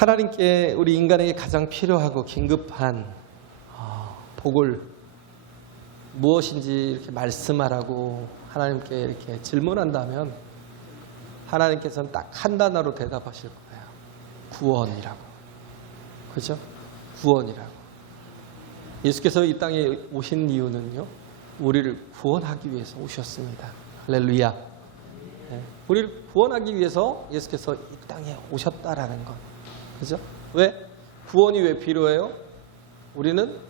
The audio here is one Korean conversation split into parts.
하나님께 우리 인간에게 가장 필요하고 긴급한 복을 무엇인지 이렇게 말씀하라고 하나님께 이렇게 질문한다면 하나님께서는 딱 한 단어로 대답하실 거예요. 구원이라고. 그죠? 구원이라고. 예수께서 이 땅에 오신 이유는요, 우리를 구원하기 위해서 오셨습니다. 할렐루야. 네. 우리를 구원하기 위해서 예수께서 이 땅에 오셨다라는 것. 그죠? 왜? 구원이 왜 필요해요? 우리는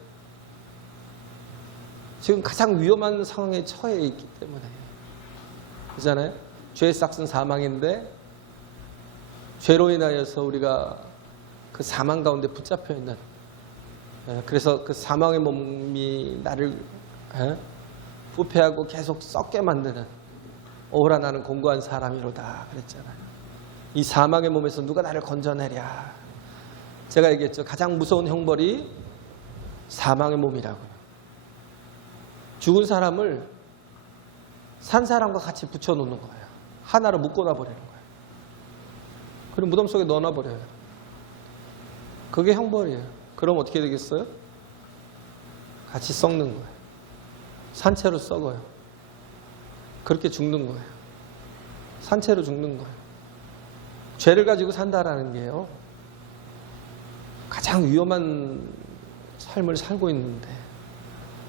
지금 가장 위험한 상황에 처해 있기 때문에. 그렇잖아요? 죄의 싹은 사망인데 죄로 인하여서 우리가 그 사망 가운데 붙잡혀 있는, 그래서 그 사망의 몸이 나를 부패하고 계속 썩게 만드는, 오라 나는 공고한 사람이로다 그랬잖아요. 이 사망의 몸에서 누가 나를 건져내랴. 제가 얘기했죠. 가장 무서운 형벌이 사망의 몸이라고요. 죽은 사람을 산 사람과 같이 붙여놓는 거예요. 하나로 묶어놔 버리는 거예요. 그리고 무덤 속에 넣어놔 버려요. 그게 형벌이에요. 그럼 어떻게 되겠어요? 같이 썩는 거예요. 산채로 썩어요. 그렇게 죽는 거예요. 산채로 죽는 거예요. 죄를 가지고 산다라는 게요, 가장 위험한 삶을 살고 있는데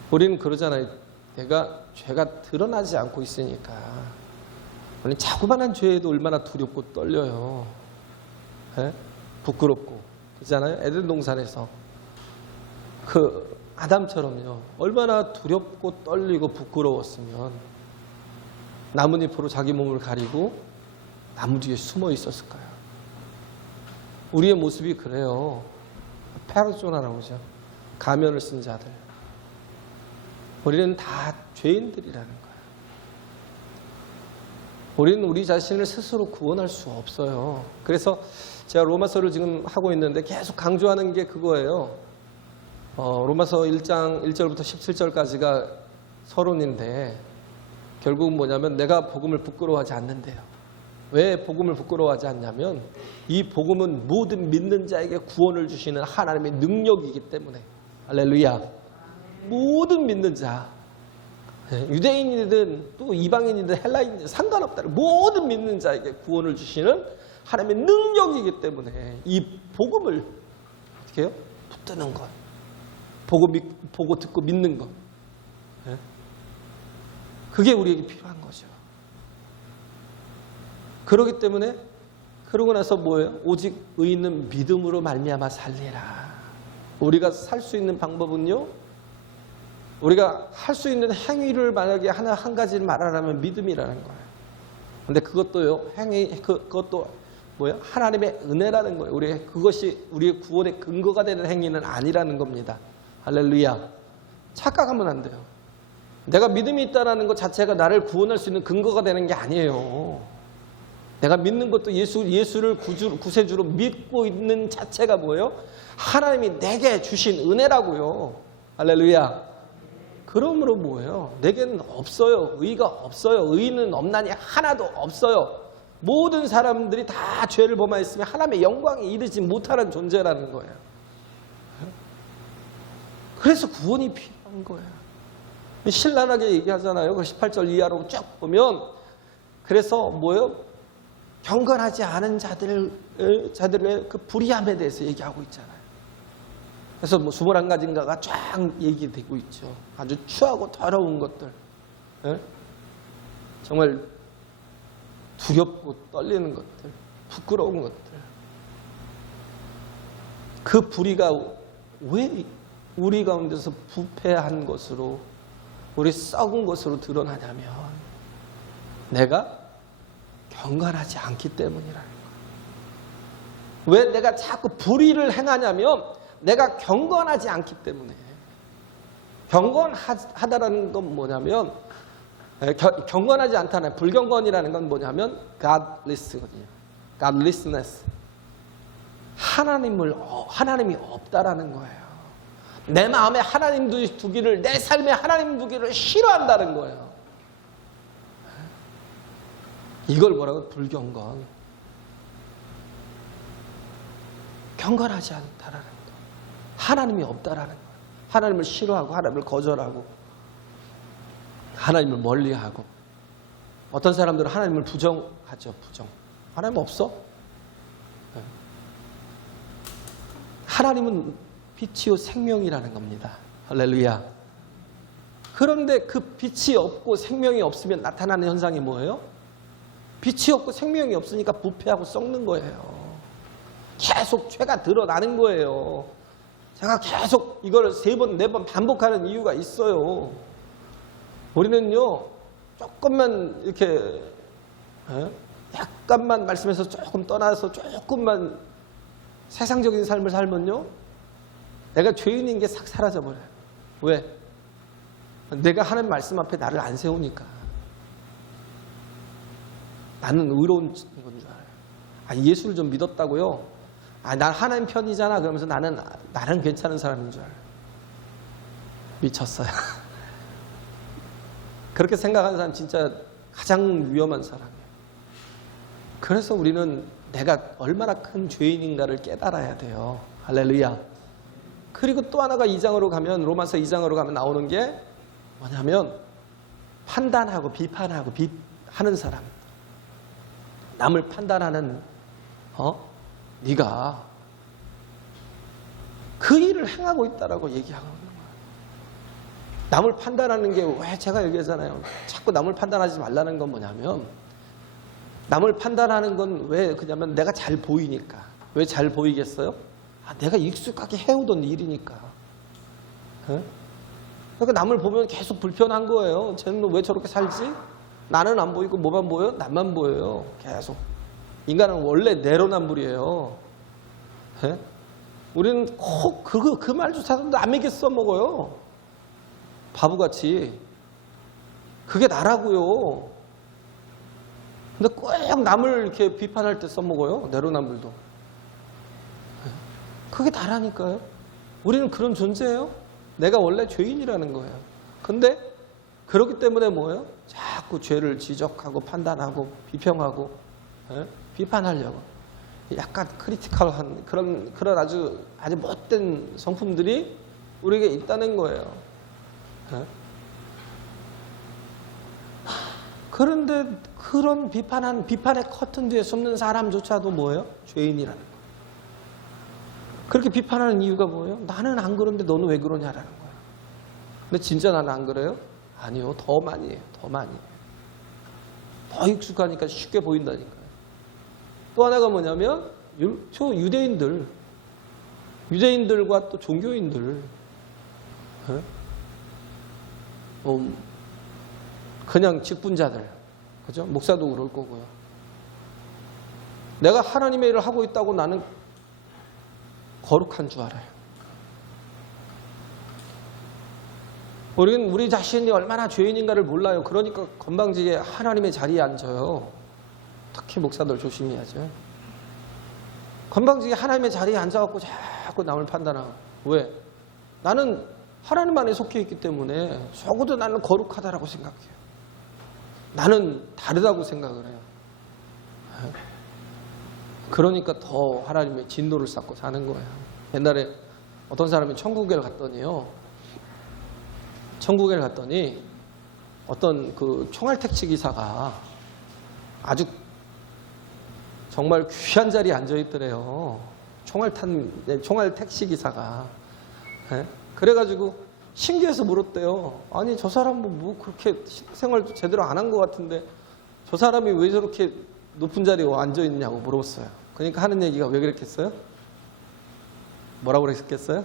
우리는 그러잖아요. 내가 죄가 드러나지 않고 있으니까 우리는 자그마한 죄에도 얼마나 두렵고 떨려요. 부끄럽고. 그렇잖아요. 에덴 동산에서 그 아담처럼요, 얼마나 두렵고 떨리고 부끄러웠으면 나뭇잎으로 자기 몸을 가리고 나무 뒤에 숨어 있었을까요? 우리의 모습이 그래요. 페르소나 나오죠. 가면을 쓴 자들. 우리는 다 죄인들이라는 거예요. 우리는 우리 자신을 스스로 구원할 수 없어요. 그래서 제가 로마서를 지금 하고 있는데 계속 강조하는 게 그거예요. 로마서 1장 1절부터 17절까지가 서론인데 결국은 뭐냐면 내가 복음을 부끄러워하지 않는데요. 왜 복음을 부끄러워하지 않냐면 이 복음은 모든 믿는 자에게 구원을 주시는 하나님의 능력이기 때문에. 할렐루야. 모든 믿는 자, 유대인이든 또 이방인이든 헬라인이든 상관없다. 모든 믿는 자에게 구원을 주시는 하나님의 능력이기 때문에 이 복음을 어떻게 해요? 붙드는 것. 보고 듣고 믿는 것. 그게 우리에게 필요한 거죠. 그렇기 때문에 그러고 나서 뭐예요? 오직 의인은 믿음으로 말미암아 살리라. 우리가 살 수 있는 방법은요, 우리가 할 수 있는 행위를 만약에 한 가지를 말하라면 믿음이라는 거예요. 근데 그것도요, 그것도 뭐예요? 하나님의 은혜라는 거예요. 그것이 우리의 구원의 근거가 되는 행위는 아니라는 겁니다. 할렐루야. 착각하면 안 돼요. 내가 믿음이 있다는 것 자체가 나를 구원할 수 있는 근거가 되는 게 아니에요. 내가 믿는 것도 예수를 구세주로 믿고 있는 자체가 뭐예요? 하나님이 내게 주신 은혜라고요. 할렐루야. 그러므로 뭐예요? 내게는 없어요. 의가 없어요. 의는 없나니 하나도 없어요. 모든 사람들이 다 죄를 범하였으며 하나님의 영광에 이르지 못하는 존재라는 거예요. 그래서 구원이 필요한 거예요. 신랄하게 얘기하잖아요. 그 18절 이하로 쭉 보면, 그래서 뭐예요? 경건하지 않은 자들의 그 불의함에 대해서 얘기하고 있잖아요. 그래서 뭐 21가지인가가 쫙 얘기되고 있죠. 아주 추하고 더러운 것들. 정말 두렵고 떨리는 것들. 부끄러운 것들. 그 불의가 왜 우리 가운데서 부패한 것으로, 우리 썩은 것으로 드러나냐면 내가 경건하지 않기 때문이라는 거예요. 왜 내가 자꾸 불의를 행하냐면 내가 경건하지 않기 때문에. 경건하다라는 건 뭐냐면, 경건하지 않다는, 불경건이라는 건 뭐냐면 godless거든요. godlessness. 하나님이 없다라는 거예요. 내 마음에 하나님 두기를, 내 삶에 하나님 두기를 싫어한다는 거예요. 이걸 뭐라고? 불경건. 경건하지 않다라는 거. 하나님이 없다라는 거. 하나님을 싫어하고 하나님을 거절하고 하나님을 멀리하고 어떤 사람들은 하나님을 부정하죠. 부정. 하나님 없어? 하나님은 빛이요 생명이라는 겁니다. 할렐루야. 그런데 그 빛이 없고 생명이 없으면 나타나는 현상이 뭐예요? 빛이 없고 생명이 없으니까 부패하고 썩는 거예요. 계속 죄가 드러나는 거예요. 제가 계속 이걸 3번, 4번 반복하는 이유가 있어요. 우리는요, 조금만 이렇게, 약간만 말씀에서 조금 떠나서 조금만 세상적인 삶을 살면요, 내가 죄인인 게 싹 사라져버려요. 왜? 내가 하나님 말씀 앞에 나를 안 세우니까. 나는 의로운 건 줄 알아요. 아, 예수를 좀 믿었다고요? 아, 난 하나님 편이잖아. 그러면서 나는 괜찮은 사람인 줄 알아요. 미쳤어요. 그렇게 생각하는 사람 진짜 가장 위험한 사람이에요. 그래서 우리는 내가 얼마나 큰 죄인인가를 깨달아야 돼요. 할렐루야. 그리고 또 하나가 2장으로 가면, 로마서 2장으로 가면 나오는 게 뭐냐면 판단하고 비판하고 하는 사람. 남을 판단하는 네가 그 일을 행하고 있다라고 얘기하는 거예요. 남을 판단하는 게 왜 제가 얘기하잖아요. 자꾸 남을 판단하지 말라는 건 뭐냐면 남을 판단하는 건 왜 그냐면 내가 잘 보이니까. 왜 잘 보이겠어요? 아, 내가 익숙하게 해오던 일이니까. 그러니까 남을 보면 계속 불편한 거예요. 쟤는 왜 저렇게 살지? 나는 안 보이고 뭐만 보여요? 남만 보여요. 계속. 인간은 원래 내로남불이에요. 우리는 꼭 그 말조차도 남에게 써먹어요. 바보같이. 그게 나라고요. 근데 꼭 남을 이렇게 비판할 때 써먹어요. 내로남불도. 그게 나라니까요. 우리는 그런 존재예요. 내가 원래 죄인이라는 거예요. 근데 그렇기 때문에 뭐예요? 자꾸 죄를 지적하고 판단하고 비평하고 비판하려고. 약간 크리티컬한 그런 아주 못된 성품들이 우리에게 있다는 거예요. 그런데 그런 비판의 커튼 뒤에 숨는 사람조차도 뭐예요? 죄인이라는 거예요. 그렇게 비판하는 이유가 뭐예요? 나는 안 그런데 너는 왜 그러냐라는 거예요. 근데 진짜 나는 안 그래요? 아니요. 더 많이 해요. 더 많이 해요. 더 익숙하니까 쉽게 보인다니까요. 또 하나가 뭐냐면 유대인들과 또 종교인들 그냥 직분자들, 그죠? 목사도 그럴 거고요. 내가 하나님의 일을 하고 있다고 나는 거룩한 줄 알아요. 우리는 우리 자신이 얼마나 죄인인가를 몰라요. 그러니까 건방지게 하나님의 자리에 앉아요. 특히 목사들 조심해야죠. 건방지게 하나님의 자리에 앉아갖고 자꾸 남을 판단하고. 왜? 나는 하나님 안에 속해 있기 때문에 적어도 나는 거룩하다라고 생각해요. 나는 다르다고 생각을 해요. 그러니까 더 하나님의 진노를 쌓고 사는 거예요. 옛날에 어떤 사람이 천국에 갔더니 어떤 그 총알택시 기사가 아주 정말 귀한 자리에 앉아있더래요. 총알택시 기사가. 그래가지고 신기해서 물었대요. 아니 저 사람은 뭐 그렇게 생활도 제대로 안 한 것 같은데 저 사람이 왜 저렇게 높은 자리에 앉아있냐고 물었어요. 그러니까 하는 얘기가 왜 그랬겠어요? 뭐라고 그랬겠어요?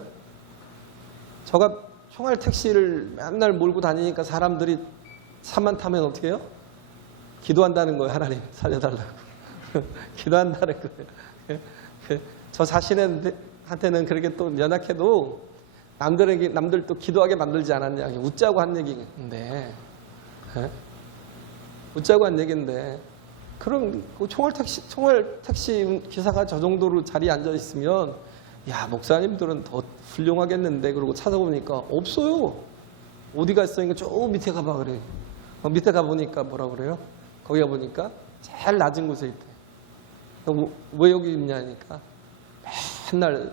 저가 총알 택시를 맨날 몰고 다니니까 사람들이 차만 타면 어떻게 해요? 기도한다는 거예요. 하나님 살려달라고. 기도한다는 거예요. 저 자신한테는 그렇게 또 연약해도 남들 또 기도하게 만들지 않았냐. 웃자고 한 얘기인데. 웃자고 한 얘기인데. 그럼 총알 택시 기사가 저 정도로 자리에 앉아 있으면 야, 목사님들은 더 훌륭하겠는데. 그러고 찾아보니까 없어요. 어디 갔어니까 저 밑에 가봐 그래. 밑에 가보니까 뭐라 그래요? 거기 가보니까 제일 낮은 곳에 있대. 왜 여기 있냐니까 맨날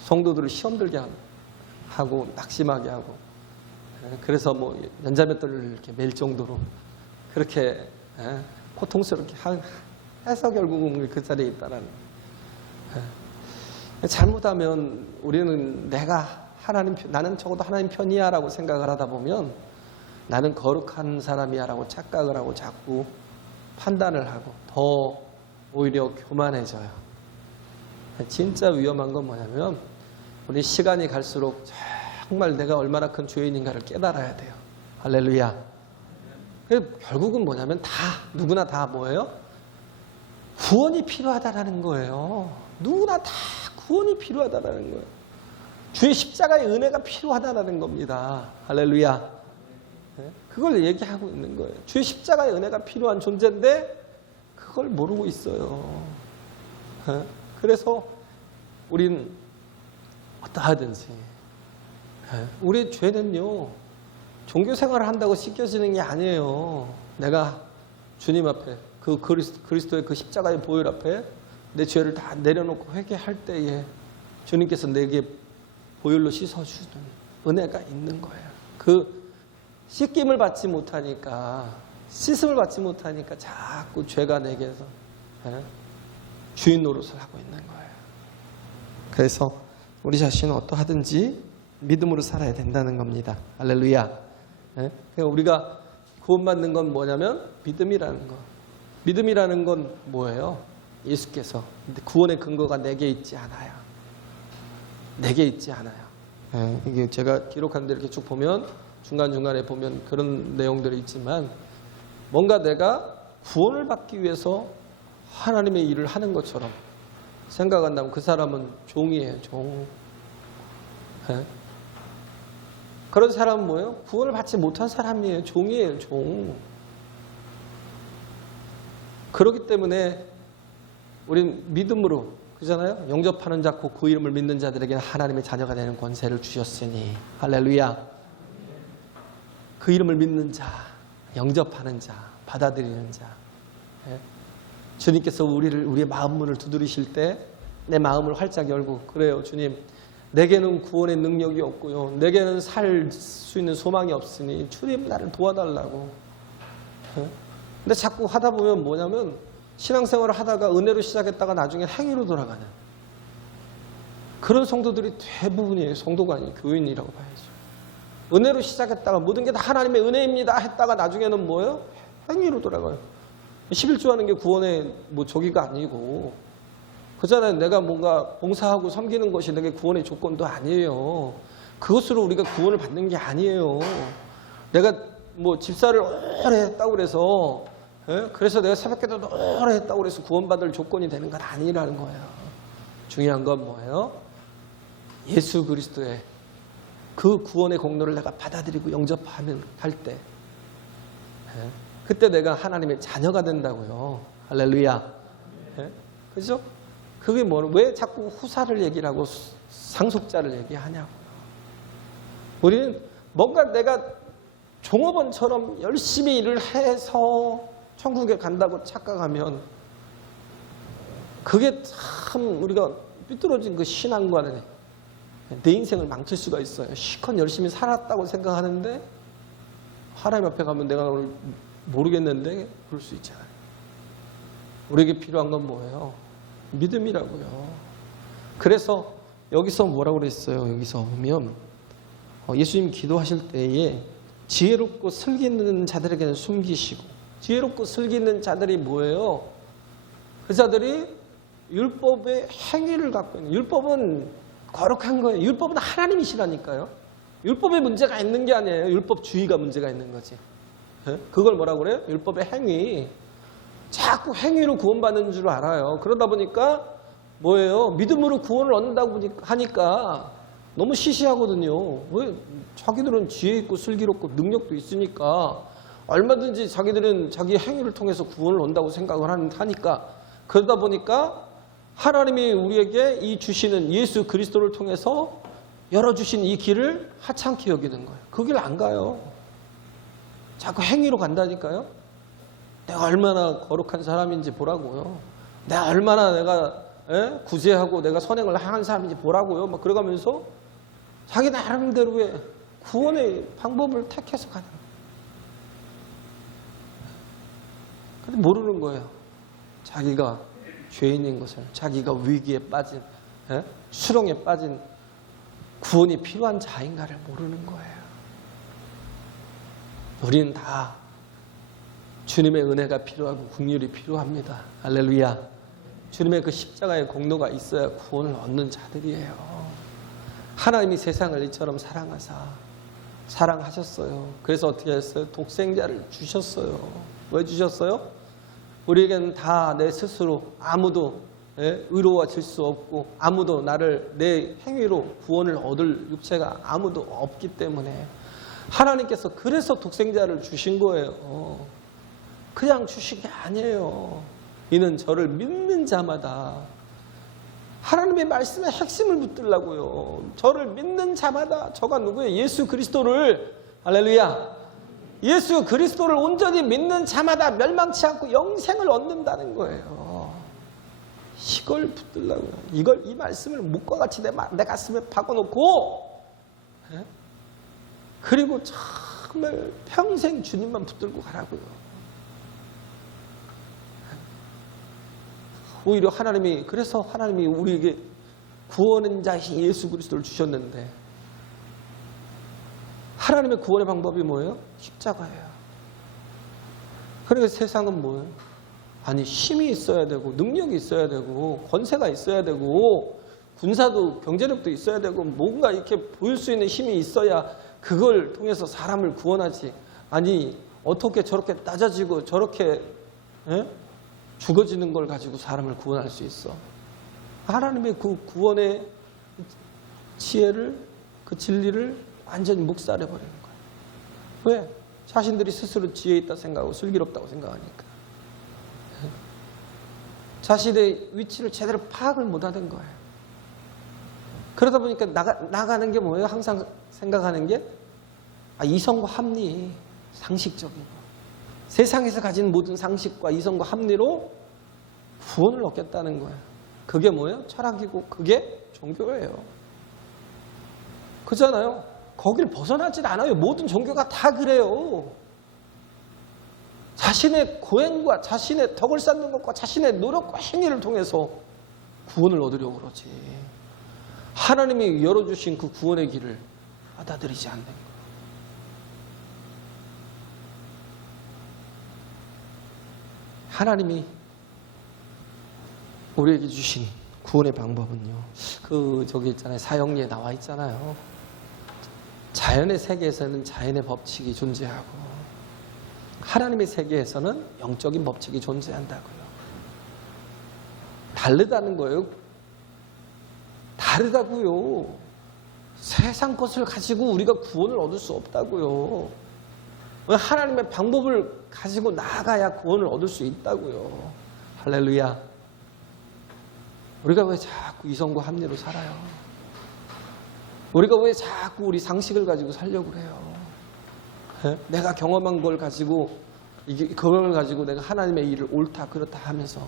성도들을 시험 들게 하고 낙심하게 하고 그래서 뭐 연자맷돌을 이렇게 맬 정도로 그렇게 고통스럽게 해서 결국은 그 자리에 있다라는. 잘못하면 우리는 나는 적어도 하나님 편이야라고 생각을 하다 보면 나는 거룩한 사람이야라고 착각을 하고 자꾸 판단을 하고 더 오히려 교만해져요. 진짜 위험한 건 뭐냐면 우리 시간이 갈수록 정말 내가 얼마나 큰 죄인인가를 깨달아야 돼요. 할렐루야. 결국은 뭐냐면 누구나 다 뭐예요? 구원이 필요하다라는 거예요. 누구나 다 구원이 필요하다라는 거예요. 주의 십자가의 은혜가 필요하다라는 겁니다. 할렐루야. 그걸 얘기하고 있는 거예요. 주의 십자가의 은혜가 필요한 존재인데 그걸 모르고 있어요. 그래서 우린 어떠하든지 우리 죄는요 종교 생활을 한다고 씻겨지는 게 아니에요. 내가 주님 앞에 그 그리스도의 그 십자가의 보혈 앞에 내 죄를 다 내려놓고 회개할 때에 주님께서 내게 보혈로 씻어주는 은혜가 있는 거예요. 그 씻김을 받지 못하니까 씻음을 받지 못하니까 자꾸 죄가 내게서 주인 노릇을 하고 있는 거예요. 그래서 우리 자신은 어떠하든지 믿음으로 살아야 된다는 겁니다. 할렐루야. 그러니까 우리가 구원받는 건 뭐냐면 믿음이라는 거. 믿음이라는 건 뭐예요? 예수께서. 근데 구원의 근거가 내게 있지 않아요. 내게 있지 않아요. 이게 제가 기록한 데 이렇게 쭉 보면 중간중간에 보면 그런 내용들이 있지만 뭔가 내가 구원을 받기 위해서 하나님의 일을 하는 것처럼 생각한다면 그 사람은 종이에요. 종. 그런 사람은 뭐예요? 구원을 받지 못한 사람이에요. 종이에요. 종. 그렇기 때문에 우린 믿음으로 그잖아요. 영접하는 자 곧 그 이름을 믿는 자들에게 하나님의 자녀가 되는 권세를 주셨으니 할렐루야. 그 이름을 믿는 자, 영접하는 자, 받아들이는 자. 주님께서 우리의 마음 문을 두드리실 때 내 마음을 활짝 열고 그래요. 주님 내게는 구원의 능력이 없고요. 내게는 살 수 있는 소망이 없으니 주님 나를 도와달라고. 근데 자꾸 하다 보면 뭐냐면 신앙생활을 하다가 은혜로 시작했다가 나중에 행위로 돌아가는 그런 성도들이 대부분이에요. 성도가 아니에요. 교인이라고 봐야죠. 은혜로 시작했다가 모든 게 다 하나님의 은혜입니다 했다가 나중에는 뭐예요? 행위로 돌아가요. 11조하는 게 구원의 저기가 아니고 그잖아요. 내가 뭔가 봉사하고 섬기는 것이 내게 구원의 조건도 아니에요. 그것으로 우리가 구원을 받는 게 아니에요. 내가 집사를 오래 했다고 그래서 그래서 내가 새벽기도도 오래 했다고 그래서 구원받을 조건이 되는 건 아니라는 거예요. 중요한 건 뭐예요? 예수 그리스도의 그 구원의 공로를 내가 받아들이고 영접하는 할 때 그때 내가 하나님의 자녀가 된다고요. 할렐루야. 그죠? 그게 왜 자꾸 후사를 얘기를 하고 상속자를 얘기하냐고요. 우리는 뭔가 내가 종업원처럼 열심히 일을 해서 천국에 간다고 착각하면 그게 참 우리가 삐뚤어진 그 신앙과는 내 인생을 망칠 수가 있어요. 실컷 열심히 살았다고 생각하는데 하나님 앞에 가면 내가 오늘 모르겠는데 그럴 수 있잖아요. 우리에게 필요한 건 뭐예요? 믿음이라고요. 그래서 여기서 뭐라고 그랬어요? 여기서 보면 예수님 기도하실 때에 지혜롭고 슬기 있는 자들에게는 숨기시고 지혜롭고 슬기 있는 자들이 뭐예요? 그 자들이 율법의 행위를 갖고 있는 율법은 거룩한 거예요. 율법은 하나님이시라니까요. 율법에 문제가 있는 게 아니에요. 율법주의가 문제가 있는 거지. 그걸 뭐라고 그래요? 율법의 행위. 자꾸 행위로 구원받는 줄 알아요. 그러다 보니까 뭐예요? 믿음으로 구원을 얻는다고 하니까 너무 시시하거든요. 왜? 자기들은 지혜 있고 슬기롭고 능력도 있으니까 얼마든지 자기들은 자기 행위를 통해서 구원을 얻는다고 생각을 하니까 그러다 보니까 하나님이 우리에게 이 주시는 예수 그리스도를 통해서 열어주신 이 길을 하찮게 여기는 거예요. 그 길 안 가요. 자꾸 행위로 간다니까요. 내가 얼마나 거룩한 사람인지 보라고요. 내가 얼마나 내가 구제하고 내가 선행을 하는 사람인지 보라고요. 막 그러가면서 자기 나름대로의 구원의 방법을 택해서 가는 거예요. 근데 모르는 거예요. 자기가 죄인인 것을, 자기가 위기에 빠진, 수렁에 빠진 구원이 필요한 자인가를 모르는 거예요. 우리는 다 주님의 은혜가 필요하고 긍휼이 필요합니다. 할렐루야. 주님의 그 십자가의 공로가 있어야 구원을 얻는 자들이에요. 하나님이 세상을 이처럼 사랑하셨어요. 그래서 어떻게 했어요? 독생자를 주셨어요. 왜 주셨어요? 우리에게는 다 내 스스로 아무도 의로워질 수 없고 아무도 나를 내 행위로 구원을 얻을 육체가 아무도 없기 때문에 하나님께서 그래서 독생자를 주신 거예요. 그냥 주신 게 아니에요. 이는 저를 믿는 자마다, 하나님의 말씀의 핵심을 붙들라고요. 저를 믿는 자마다, 저가 누구예요? 예수 그리스도를, 할렐루야, 예수 그리스도를 온전히 믿는 자마다 멸망치 않고 영생을 얻는다는 거예요. 이걸 붙들라고요. 이 말씀을 목과 같이 내 가슴에 박아놓고, 그리고 정말 평생 주님만 붙들고 가라고요. 오히려 그래서 하나님이 우리에게 구원인 자이신 예수 그리스도를 주셨는데, 하나님의 구원의 방법이 뭐예요? 십자가예요. 그러니까 세상은 뭐예요? 아니, 힘이 있어야 되고 능력이 있어야 되고 권세가 있어야 되고 군사도 경제력도 있어야 되고 뭔가 이렇게 보일 수 있는 힘이 있어야 그걸 통해서 사람을 구원하지. 아니, 어떻게 저렇게 따져지고 저렇게 죽어지는 걸 가지고 사람을 구원할 수 있어? 하나님의 그 구원의 지혜를, 그 진리를 완전히 묵살해버리는 거예요. 왜? 자신들이 스스로 지혜 있다 생각하고 슬기롭다고 생각하니까. 자신의 위치를 제대로 파악을 못하는 거예요. 그러다 보니까 나가는 게 뭐예요? 항상 생각하는 게 이성과 합리, 상식적인 거. 세상에서 가진 모든 상식과 이성과 합리로 구원을 얻겠다는 거예요. 그게 뭐예요? 철학이고 그게 종교예요. 그렇잖아요. 거길 벗어나질 않아요. 모든 종교가 다 그래요. 자신의 고행과 자신의 덕을 쌓는 것과 자신의 노력과 행위를 통해서 구원을 얻으려고 그러지. 하나님이 열어주신 그 구원의 길을 받아들이지 않는 거예요. 하나님이 우리에게 주신 구원의 방법은요. 저기 있잖아요. 사형리에 나와 있잖아요. 자연의 세계에서는 자연의 법칙이 존재하고 하나님의 세계에서는 영적인 법칙이 존재한다고요. 다르다는 거예요. 다르다고요. 세상 것을 가지고 우리가 구원을 얻을 수 없다고요. 하나님의 방법을 가지고 나아가야 구원을 얻을 수 있다고요. 할렐루야. 우리가 왜 자꾸 이성과 합리로 살아요? 우리가 왜 자꾸 우리 상식을 가지고 살려고 그래요? 내가 경험한 걸 가지고, 그걸 가지고 내가 하나님의 일을 옳다 그렇다 하면서.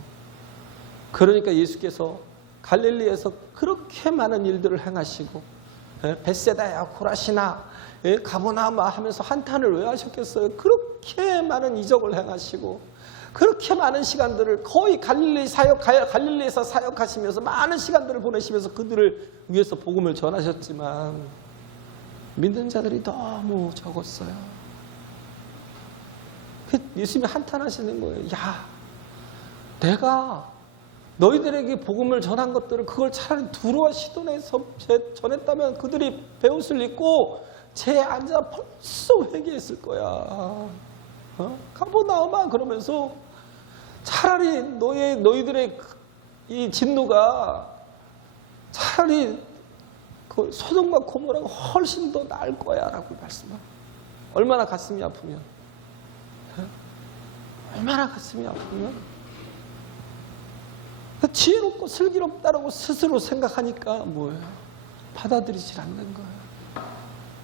그러니까 예수께서 갈릴리에서 그렇게 많은 일들을 행하시고 벳세다야 코라시나 가보나마 하면서 한탄을 왜 하셨겠어요? 그렇게 많은 이적을 행하시고 그렇게 많은 시간들을 거의 갈릴리에서 사역하시면서 많은 시간들을 보내시면서 그들을 위해서 복음을 전하셨지만 믿는 자들이 너무 적었어요. 예수님이 한탄하시는 거예요. 야, 내가 너희들에게 복음을 전한 것들을 그걸 차라리 두루와 시돈에서 전했다면 그들이 베옷을 입고 제 앉아 벌써 회개했을 거야. 가보나마 그러면서 차라리 너희들의 이 진노가 차라리 그 소돔과 고모라가 훨씬 더 나을 거야 라고 말씀하고. 얼마나 가슴이 아프면, 얼마나 가슴이 아프면 지혜롭고 슬기롭다라고 스스로 생각하니까 뭐예요? 받아들이질 않는 거예요.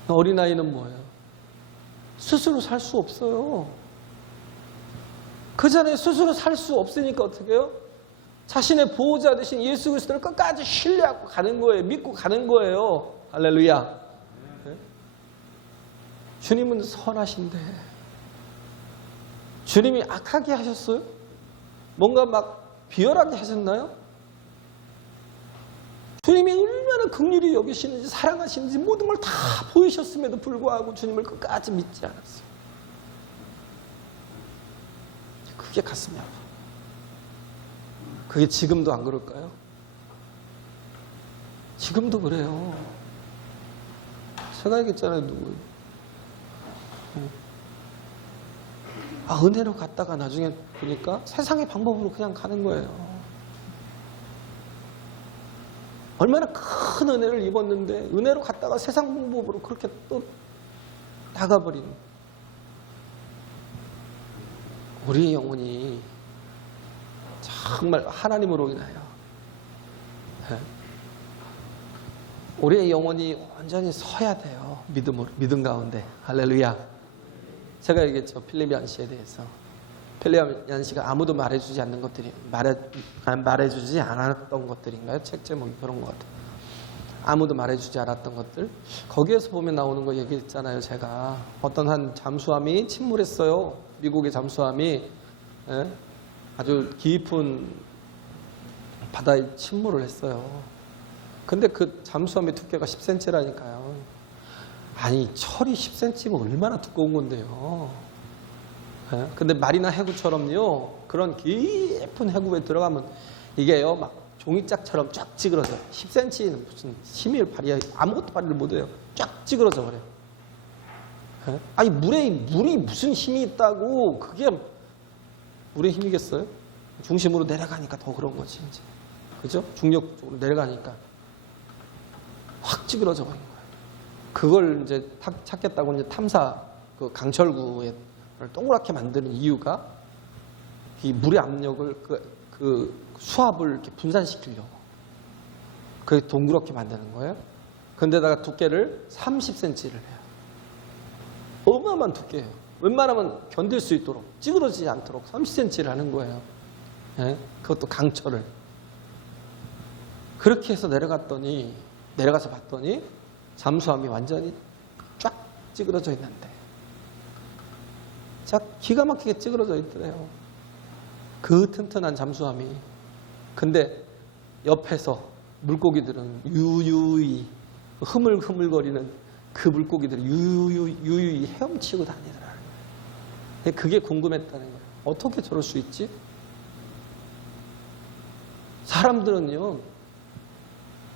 어린아이는 뭐예요? 스스로 살 수 없어요. 그 전에 스스로 살 수 없으니까 어떻게 해요? 자신의 보호자 되신 예수 그리스도를 끝까지 신뢰하고 가는 거예요. 믿고 가는 거예요. 할렐루야. 네? 주님은 선하신데 주님이 악하게 하셨어요? 뭔가 막 비열하게 하셨나요? 주님이 얼마나 긍휼히 여기시는지 사랑하시는지 모든 걸 다 보이셨음에도 불구하고 주님을 끝까지 믿지 않았어요. 그게 가슴이 아파. 그게 지금도 안 그럴까요? 지금도 그래요. 제가 얘기했잖아요. 은혜로 갔다가 나중에 보니까 세상의 방법으로 그냥 가는 거예요. 얼마나 큰 은혜를 입었는데 은혜로 갔다가 세상 방법으로 그렇게 또 나가버린 우리의 영혼이 정말 하나님으로 인하여 우리의 영혼이 완전히 서야 돼요. 믿음 가운데. 할렐루야. 제가 얘기했죠. 필리비안시에 대해서. 필리비안시가 아무도 말해주지 않는 것들이 말해주지 않았던 것들인가요? 책 제목이 그런 것 같아요. 아무도 말해주지 않았던 것들. 거기에서 보면 나오는 거 얘기했잖아요. 제가 어떤 한 잠수함이 침몰했어요. 미국의 잠수함이 아주 깊은 바다에 침몰을 했어요. 근데 그 잠수함의 두께가 10cm라니까요. 아니 철이 10cm면 얼마나 두꺼운 건데요. 근데 마리나 해구처럼요. 그런 깊은 해구에 들어가면 이게요 막 종이짝처럼 쫙 찌그러져요. 10cm는 무슨 힘을 발휘해 아무것도 발휘를 못해요. 쫙 찌그러져 버려요. 아니 물이 무슨 힘이 있다고 그게 물의 힘이겠어요? 중심으로 내려가니까 더 그런 거지 이제. 그죠? 중력 쪽으로 내려가니까 확 찌그러져 버린 거예요. 그걸 이제 찾겠다고 이제 탐사 그 강철구에 동그랗게 만드는 이유가 이 물의 압력을 그 수압을 이렇게 분산시키려고 그 동그랗게 만드는 거예요. 근데다가 두께를 30cm를 해요. 어마어마한 두께예요. 웬만하면 견딜 수 있도록 찌그러지지 않도록 30cm를 하는 거예요. 예? 그것도 강철을. 그렇게 해서 내려가서 봤더니 잠수함이 완전히 쫙 찌그러져 있는데 자 기가 막히게 찌그러져 있더래요. 그 튼튼한 잠수함이. 근데 옆에서 물고기들은 유유히 흐물흐물거리는 그 물고기들이 유유히 헤엄치고 다니더라. 그게 궁금했다는 거예요. 어떻게 저럴 수 있지? 사람들은요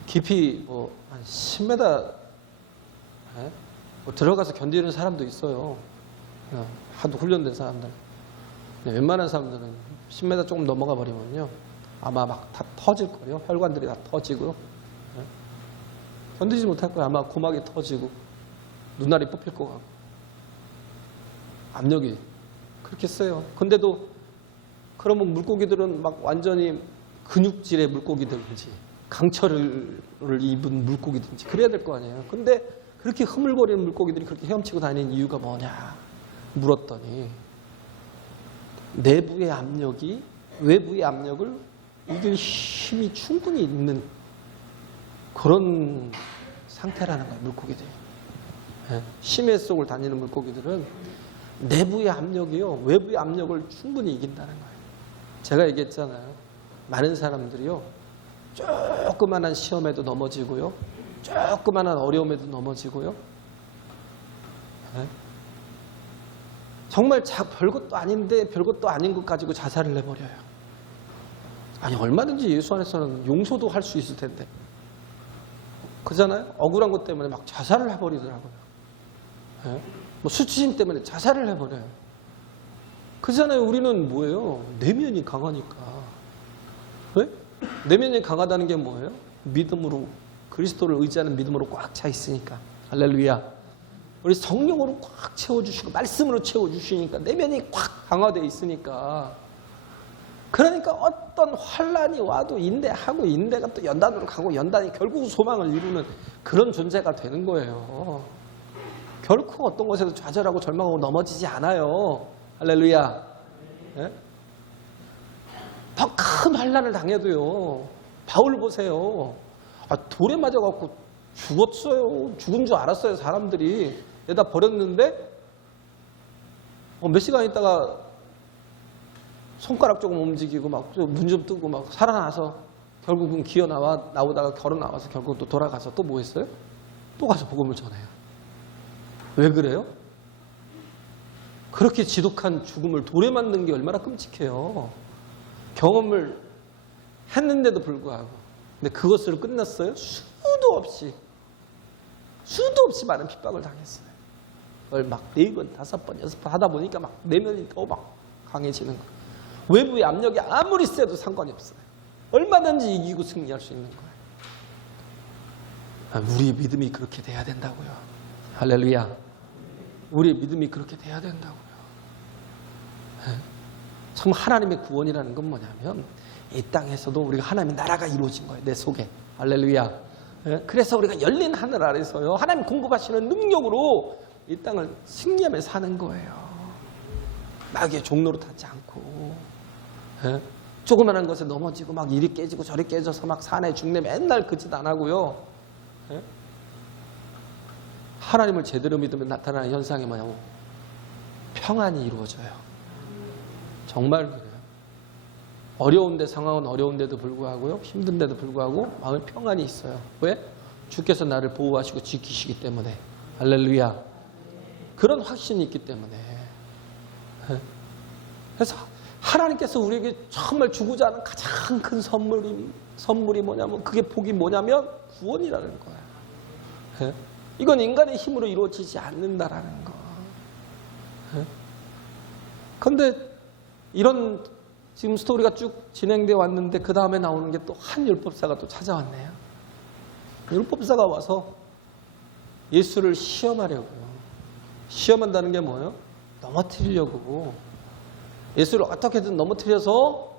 깊이 한 10m 들어가서 견디는 사람도 있어요. 하도 훈련된 사람들. 웬만한 사람들은 10m 조금 넘어가 버리면요 아마 막 다 터질 거예요. 혈관들이 다 터지고 견디지 못할 거예요. 아마 고막이 터지고 눈알이 뽑힐 것 같고 압력이 그렇게 세요. 근데도 그러면 물고기들은 막 완전히 근육질의 물고기들인지 강철을 입은 물고기든지 그래야 될 거 아니에요. 근데 그렇게 흐물거리는 물고기들이 그렇게 헤엄치고 다니는 이유가 뭐냐 물었더니 내부의 압력이 외부의 압력을 이길 힘이 충분히 있는 그런 상태라는 거예요. 물고기들이. 심해 속을 다니는 물고기들은 내부의 압력이요 외부의 압력을 충분히 이긴다는 거예요. 제가 얘기했잖아요. 많은 사람들이요 조그만한 시험에도 넘어지고요 조그만한 어려움에도 넘어지고요 정말 별것도 아닌데 별것도 아닌 것 가지고 자살을 해버려요. 아니 얼마든지 예수 안에서는 용서도 할 수 있을 텐데 그잖아요. 억울한 것 때문에 막 자살을 해버리더라고요. 수치심 때문에 자살을 해버려요. 그잖아요. 우리는 뭐예요? 내면이 강하니까. 왜? 내면이 강하다는 게 뭐예요? 믿음으로 그리스도를 의지하는 믿음으로 꽉 차 있으니까. 할렐루야. 우리 성령으로 꽉 채워주시고 말씀으로 채워주시니까 내면이 꽉 강화되어 있으니까 그러니까 어떤 환란이 와도 인내하고 인내가 또 연단으로 가고 연단이 결국 소망을 이루는 그런 존재가 되는 거예요. 결코 어떤 것에도 좌절하고 절망하고 넘어지지 않아요. 할렐루야. 네? 더 큰 환난을 당해도요. 바울 보세요. 돌에 맞아갖고 죽었어요. 죽은 줄 알았어요. 사람들이. 내다 버렸는데 몇 시간 있다가 손가락 조금 움직이고 막 눈 좀 뜨고 막 살아나서 결국은 기어 나오다가 결혼 나와서 결국 또 돌아가서 또 뭐 했어요? 또 가서 복음을 전해요. 왜 그래요? 그렇게 지독한 죽음을 돌에 맞는 게 얼마나 끔찍해요. 경험을 했는데도 불구하고. 근데 그것으로 끝났어요? 수도 없이 많은 핍박을 당했어요. 그걸 막 4번, 5번, 6번 하다 보니까 막 내면이 더 막 강해지는 거예요. 외부의 압력이 아무리 세도 상관이 없어요. 얼마든지 이기고 승리할 수 있는 거예요. 우리의 믿음이 그렇게 돼야 된다고요. 할렐루야. 우리의 믿음이 그렇게 돼야 된다고요. 참 하나님의 구원이라는 건 뭐냐면 이 땅에서도 우리가 하나님의 나라가 이루어진 거예요. 내 속에. 할렐루야. 그래서 우리가 열린 하늘 아래서요. 하나님 공급하시는 능력으로 이 땅을 승리하며 사는 거예요. 마귀의 종로로 타지 않고 조그마한 것에 넘어지고 막 이리 깨지고 저리 깨져서 막 사내 죽내 맨날 그 짓 안 하고요. 하나님을 제대로 믿으면 나타나는 현상이 뭐냐면 평안이 이루어져요. 정말 그래요. 어려운데 상황은 어려운데도 불구하고요. 힘든데도 불구하고 마음에 평안이 있어요. 왜? 주께서 나를 보호하시고 지키시기 때문에. 할렐루야. 그런 확신이 있기 때문에. 그래서 하나님께서 우리에게 정말 주고자 하는 가장 큰 선물이 뭐냐면 그게 복이 뭐냐면 구원이라는 거예요. 이건 인간의 힘으로 이루어지지 않는다라는 거. 그런데 이런 지금 스토리가 쭉 진행되어 왔는데 그 다음에 나오는 게 또 한 율법사가 또 찾아왔네요. 율법사가 와서 예수를 시험하려고요. 시험한다는 게 뭐예요? 넘어뜨리려고. 예수를 어떻게든 넘어뜨려서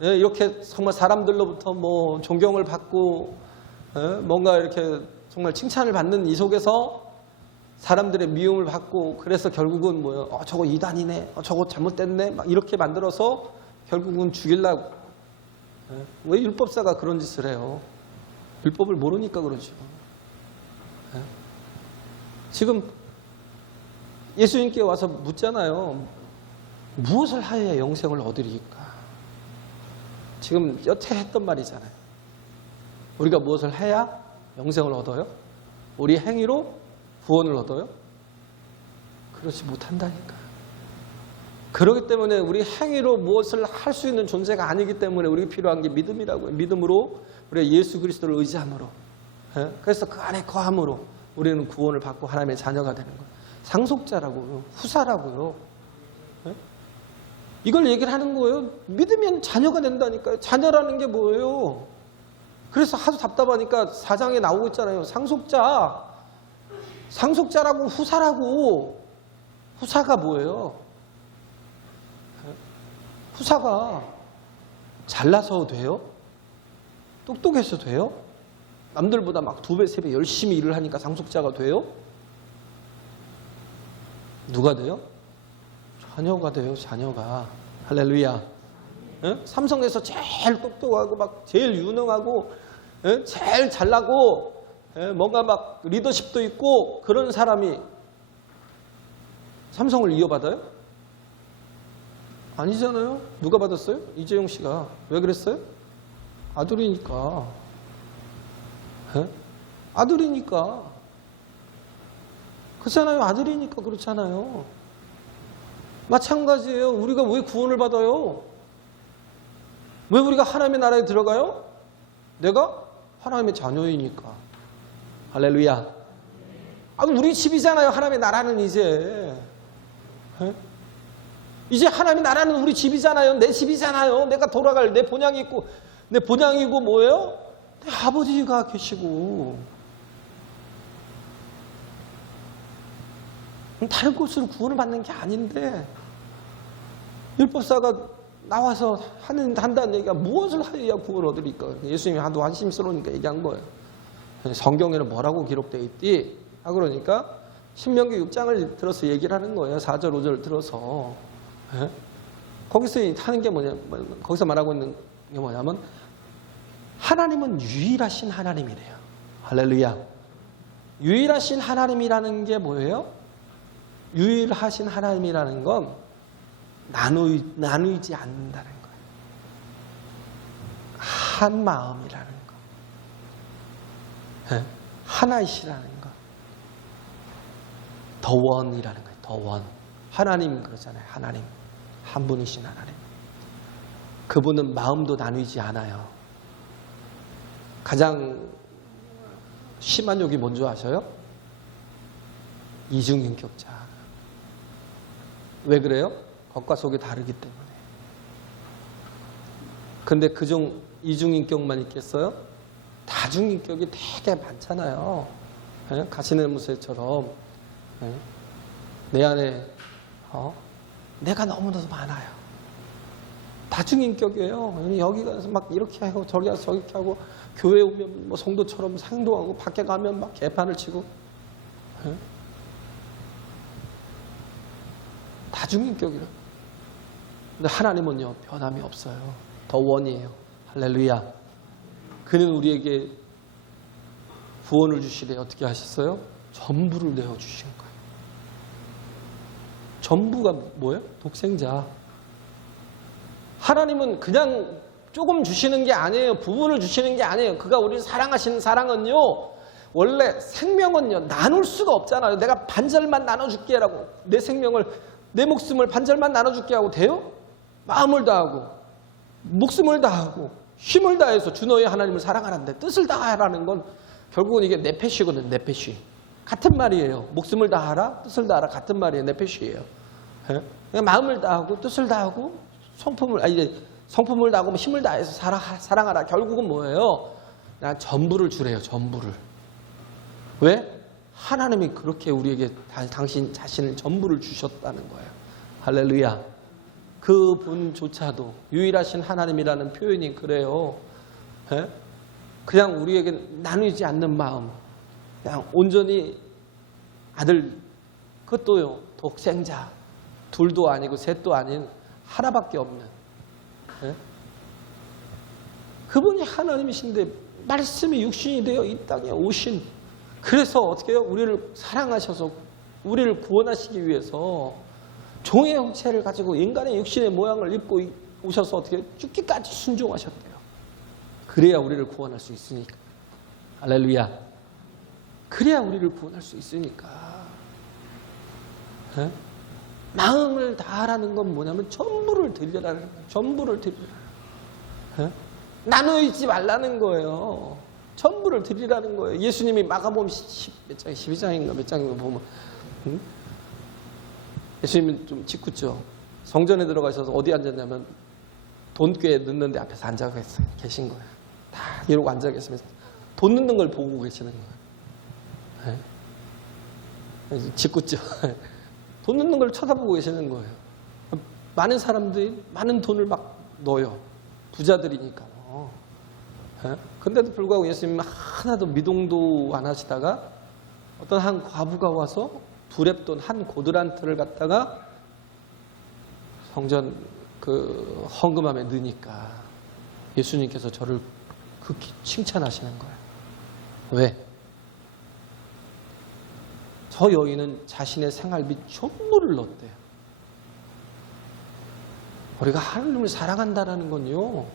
이렇게 정말 사람들로부터 뭐 존경을 받고 뭔가 이렇게 정말 칭찬을 받는 이 속에서 사람들의 미움을 받고 그래서 결국은 뭐예요? 저거 이단이네. 저거 잘못됐네. 막 이렇게 만들어서 결국은 죽이려고. 왜 율법사가 그런 짓을 해요? 율법을 모르니까 그러죠. 지금 예수님께 와서 묻잖아요. 무엇을 하여야 영생을 얻으리까? 지금 여태 했던 말이잖아요. 우리가 무엇을 해야 영생을 얻어요? 우리 행위로 구원을 얻어요? 그렇지 못한다니까. 그렇기 때문에 우리 행위로 무엇을 할 수 있는 존재가 아니기 때문에 우리가 필요한 게 믿음이라고요. 믿음으로 우리가 예수 그리스도를 의지함으로. 그래서 그 안에 거함으로 우리는 구원을 받고 하나님의 자녀가 되는 거예요. 상속자라고요. 후사라고요. 이걸 얘기를 하는 거예요. 믿으면 자녀가 된다니까요. 자녀라는 게 뭐예요? 그래서 하도 답답하니까 4장에 나오고 있잖아요. 상속자라고 후사라고. 후사가 뭐예요? 후사가 잘나서 돼요? 똑똑해서 돼요? 남들보다 막 2배, 3배 열심히 일을 하니까 상속자가 돼요? 누가 돼요? 자녀가 돼요. 자녀가. 할렐루야. 삼성에서 제일 똑똑하고 막 제일 유능하고 제일 잘나고 뭔가 막 리더십도 있고 그런 사람이 삼성을 이어받아요? 아니잖아요. 누가 받았어요? 이재용 씨가. 왜 그랬어요? 아들이니까. 아들이니까. 그렇잖아요. 아들이니까 그렇잖아요. 마찬가지예요. 우리가 왜 구원을 받아요? 왜 우리가 하나님의 나라에 들어가요? 내가 하나님의 자녀이니까. 할렐루야. 우리 집이잖아요. 하나님의 나라는 이제. 이제 하나님의 나라는 우리 집이잖아요. 내 집이잖아요. 내가 돌아갈 내 본향이 있고 내 본향이고 뭐예요? 내 아버지가 계시고. 다른 곳으로 구원을 받는 게 아닌데 율법사가 나와서 한다는 얘기가 무엇을 하여야 구원을 얻으리까? 예수님이 하도 한심스러우니까 얘기한 거예요. 성경에는 뭐라고 기록되어 있디? 그러니까 신명기 6장을 들어서 얘기를 하는 거예요. 4절 5절 들어서. 거기서 하는 게 거기서 말하고 있는 게 뭐냐면 하나님은 유일하신 하나님이래요. 할렐루야. 유일하신 하나님이라는 게 뭐예요? 유일하신 하나님이라는 건 나누지 않는다는 거예요. 한 마음이라는 거. 하나이시라는 거. 더 원이라는 거예요. 더 원. 하나님 그러잖아요. 하나님. 한 분이신 하나님. 그분은 마음도 나누지 않아요. 가장 심한 욕이 뭔지 아셔요? 이중인격자. 왜 그래요? 겉과 속이 다르기 때문에. 근데 그중 이중인격만 있겠어요? 다중인격이 되게 많잖아요. 가시네무새처럼 내 안에 내가 너무너무 많아요. 다중인격이에요. 여기 가서 막 이렇게 하고 저기 가서 저렇게 하고 교회 오면 뭐 성도처럼 행동하고 밖에 가면 막 개판을 치고 다중인격이라. 근데 하나님은요 변함이 없어요. 더 원이에요. 할렐루야. 그는 우리에게 구원을 주시되 어떻게 하셨어요? 전부를 내어주신 거예요. 전부가 뭐예요? 독생자. 하나님은 그냥 조금 주시는 게 아니에요. 부분을 주시는 게 아니에요. 그가 우리를 사랑하시는 사랑은요. 원래 생명은요. 나눌 수가 없잖아요. 내가 반절만 나눠줄게라고. 내 생명을 내 목숨을 반절만 나눠줄게 하고 돼요? 마음을 다하고 목숨을 다하고 힘을 다해서 주 너의 하나님을 사랑하는데 뜻을 다하라는 건 결국은 이게 네페시거든. 네페시. 같은 말이에요. 목숨을 다하라 뜻을 다하라 같은 말이에요. 네페시예요. 그냥 마음을 다하고 뜻을 다하고 성품을 다하고 힘을 다해서 사랑하라. 결국은 뭐예요? 나 전부를 주래요. 전부를. 왜? 하나님이 그렇게 우리에게 당신 자신을 전부를 주셨다는 거예요. 할렐루야. 그분조차도 유일하신 하나님이라는 표현이 그래요. 그냥 우리에게 나누지 않는 마음. 그냥 온전히 아들, 그것도요. 독생자. 둘도 아니고 셋도 아닌 하나밖에 없는. 그분이 하나님이신데 말씀이 육신이 되어 이 땅에 오신. 그래서 어떻게 해요? 우리를 사랑하셔서 우리를 구원하시기 위해서 종의 형체를 가지고 인간의 육신의 모양을 입고 오셔서 어떻게 죽기까지 순종하셨대요. 그래야 우리를 구원할 수 있으니까. 할렐루야. 그래야 우리를 구원할 수 있으니까. 마음을 다하라는 건 뭐냐면 전부를 드리라는 거예요. 전부를 드리라. 나누지 말라는 거예요. 전부를 드리라는 거예요. 예수님이 마가복음 12장인가 몇 장인가 보면 예수님은 좀 짓궂죠. 성전에 들어가셔서 어디 앉았냐면 돈꾀에 넣는데 앞에서 앉아 계신 거예요. 다 이러고 앉아 계시면서 돈 넣는 걸 보고 계시는 거예요. 짓궂죠. 돈 넣는 걸 쳐다보고 계시는 거예요. 많은 사람들이 많은 돈을 막 넣어요. 부자들이니까. 근데도 불구하고 예수님은 하나도 미동도 안 하시다가 어떤 한 과부가 와서 두렙돈 한 고드란트를 갖다가 성전 그 헌금함에 넣으니까 예수님께서 저를 극히 칭찬하시는 거예요. 왜? 저 여인은 자신의 생활비 전부를 넣었대요. 우리가 하나님을 사랑한다는 건요.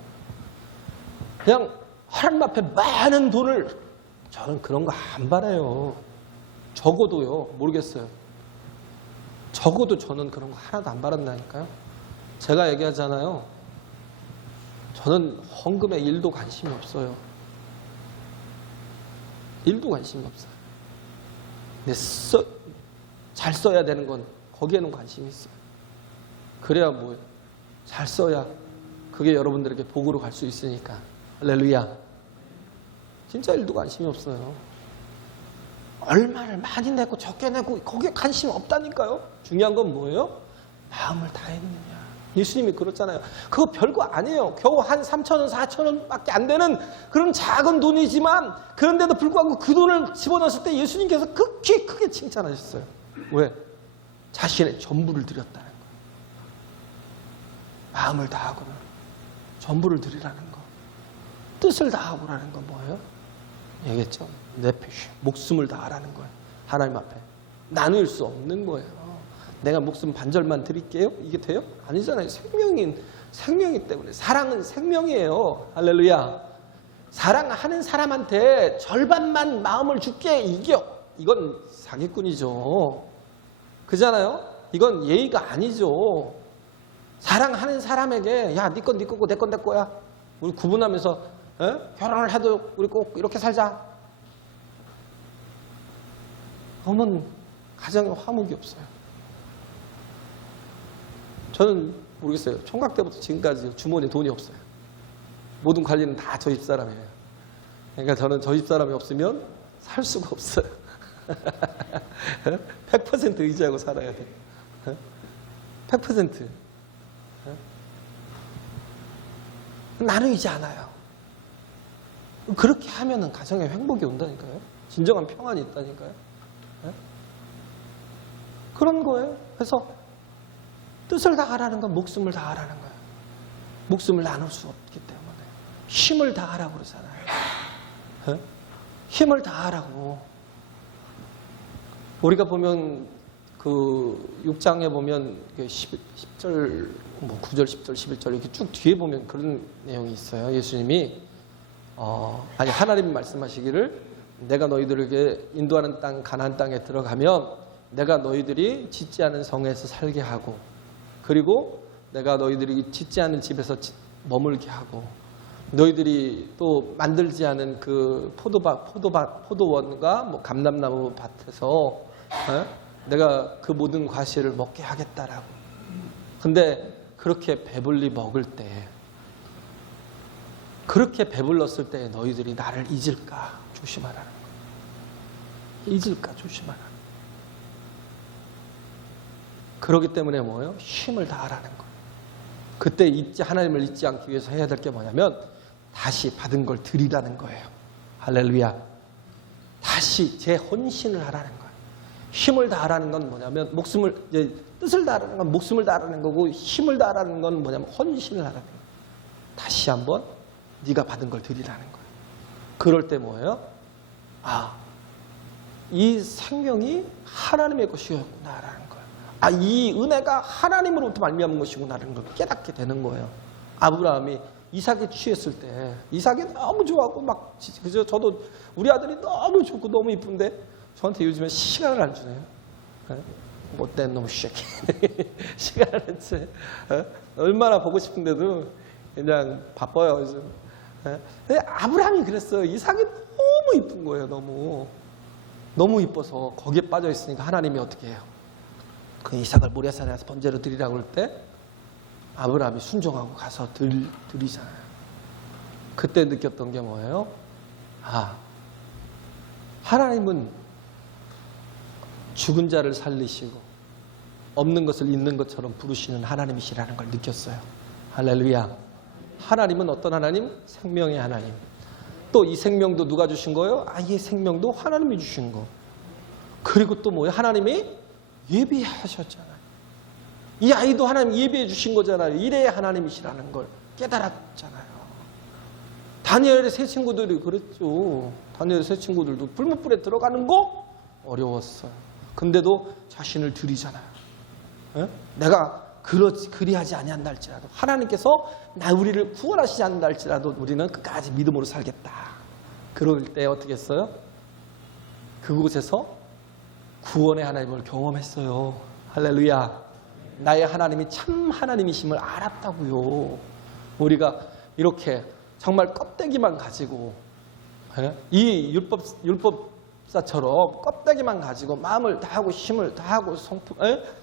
그냥 하나님 앞에 많은 돈을 저는 그런 거 안 바라요. 적어도요. 모르겠어요. 적어도 저는 그런 거 하나도 안 바란다니까요. 제가 얘기하잖아요. 저는 헌금에 1도 관심이 없어요. 1도 관심이 없어요. 근데 잘 써야 되는 건 거기에는 관심이 있어요. 그래야 뭐예요? 잘 써야 그게 여러분들에게 복으로 갈 수 있으니까. 할렐루야. 진짜 1도 관심이 없어요. 얼마를 많이 내고 적게 내고 거기에 관심 없다니까요. 중요한 건 뭐예요? 마음을 다했느냐. 예수님이 그렇잖아요. 그거 별거 아니에요. 겨우 한 3,000원, 4,000원밖에 안 되는 그런 작은 돈이지만 그런데도 불구하고 그 돈을 집어넣었을 때 예수님께서 극히 크게 칭찬하셨어요. 왜? 자신의 전부를 드렸다는 거예요. 마음을 다하고 전부를 드리라는 거. 뜻을 다하고라는 건 뭐예요? 얘기했죠. 네페쉬, 목숨을 다하라는 거예요. 하나님 앞에. 나눌 수 없는 거예요. 내가 목숨 반절만 드릴게요? 이게 돼요? 아니잖아요. 생명이기 때문에. 사랑은 생명이에요. 할렐루야. 사랑하는 사람한테 절반만 마음을 줄게. 이건 사기꾼이죠. 그잖아요? 이건 예의가 아니죠. 사랑하는 사람에게 야, 네 건 네 거고 내 건 내 거야. 우리 구분하면서 결혼을 해도 우리 꼭 이렇게 살자. 그러면 가정에 화목이 없어요. 저는 모르겠어요. 총각 때부터 지금까지 주머니에 돈이 없어요. 모든 관리는 다 저 집사람이에요. 그러니까 저는 저 집사람이 없으면 살 수가 없어요. 100% 의지하고 살아야 돼. 100%. 나누이지 않아요. 그렇게 하면은 가정에 행복이 온다니까요. 진정한 평안이 있다니까요. 그런 거예요. 그래서 뜻을 다하라는 건 목숨을 다하라는 거예요. 목숨을 나눌 수 없기 때문에 힘을 다하라고 그러잖아요. 힘을 다하라고. 우리가 보면 그 6장에 보면 10절, 9절, 10절, 11절 이렇게 쭉 뒤에 보면 그런 내용이 있어요. 예수님이 하나님이 말씀하시기를 내가 너희들에게 인도하는 땅 가나안 땅에 들어가면 내가 너희들이 짓지 않은 성에서 살게 하고 그리고 내가 너희들이 짓지 않은 집에서 머물게 하고 너희들이 또 만들지 않은 그 포도원과 뭐 감람나무 밭에서 내가 그 모든 과실을 먹게 하겠다라고. 근데 그렇게 배불리 먹을 때 그렇게 배불렀을 때 너희들이 나를 잊을까 조심하라는 거예요. 잊을까 조심하라. 그렇기 때문에 뭐예요? 힘을 다하라는 거예요. 그때 하나님을 잊지 않기 위해서 해야 될 게 뭐냐면 다시 받은 걸 드리라는 거예요. 할렐루야. 다시 재혼신을 하라는 거예요. 힘을 다하라는 건 뭐냐면 뜻을 다하라는 건 목숨을 다하라는 거고 힘을 다하라는 건 뭐냐면 헌신을 하라는 거예요. 다시 한번 네가 받은 걸 드리라는 거예요. 그럴 때 뭐예요? 이 생명이 하나님의 것이었구나라는 거예요. 이 은혜가 하나님으로부터 말미암은 것이구나라는 걸 깨닫게 되는 거예요. 아브라함이 이삭에 취했을 때 이삭이 너무 좋아하고 그죠? 저도 우리 아들이 너무 좋고 너무 이쁜데 저한테 요즘에 시간을 안 주네요. 못된 놈 새끼. 시간을 안 줘. 얼마나 보고 싶은데도 그냥 바빠요 요즘. 근데 아브라함이 그랬어요. 이삭이 너무 이쁜 거예요. 너무 이뻐서 거기에 빠져 있으니까 하나님이 어떻게 해요? 그 이삭을 모리아산에서 번제로 드리라고 할 때 아브라함이 순종하고 가서 드리잖아요. 그때 느꼈던 게 뭐예요? 하나님은 죽은 자를 살리시고 없는 것을 있는 것처럼 부르시는 하나님이시라는 걸 느꼈어요. 할렐루야. 하나님은 어떤 하나님? 생명의 하나님. 또 이 생명도 누가 주신 거예요? 이 생명도 하나님이 주신 거. 그리고 또 뭐예요? 하나님이 예비하셨잖아요. 이 아이도 하나님 예비해 주신 거잖아요. 이래야 하나님이시라는 걸 깨달았잖아요. 다니엘의 세 친구들이 그랬죠. 다니엘의 세 친구들도 불못불에 들어가는 거 어려웠어요. 근데도 자신을 드리잖아요. 내가 그리하지 아니한다 할지라도 하나님께서 우리를 구원하시지 않는다 할지라도 우리는 끝까지 믿음으로 살겠다. 그럴 때 어떻게 했어요? 그곳에서 구원의 하나님을 경험했어요. 할렐루야. 나의 하나님이 참 하나님이심을 알았다고요. 우리가 이렇게 정말 껍데기만 가지고 이 율법사처럼 껍데기만 가지고 마음을 다하고 힘을 다하고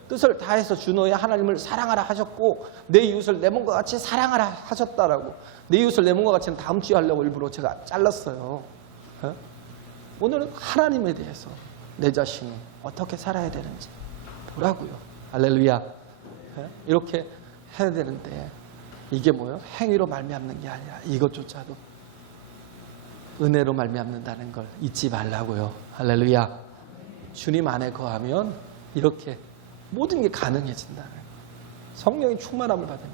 뜻을 다해서 주 너의 하나님을 사랑하라 하셨고 내 이웃을 내 몸과 같이 사랑하라 하셨다라고. 내 이웃을 내 몸과 같이는 다음 주에 하려고 일부러 제가 잘랐어요. 오늘은 하나님에 대해서 내 자신이 어떻게 살아야 되는지 보라고요. 할렐루야. 이렇게 해야 되는데 이게 뭐예요? 행위로 말미암는 게 아니라 이것조차도 은혜로 말미암는다는 걸 잊지 말라고요. 할렐루야. 주님 안에 거하면 이렇게 모든 게 가능해진다는 거예요. 성령의 충만함을 받으면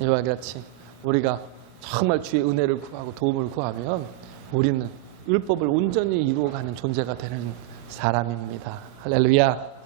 이와 같이 우리가 정말 주의 은혜를 구하고 도움을 구하면 우리는 율법을 온전히 이루어가는 존재가 되는 사람입니다. 할렐루야.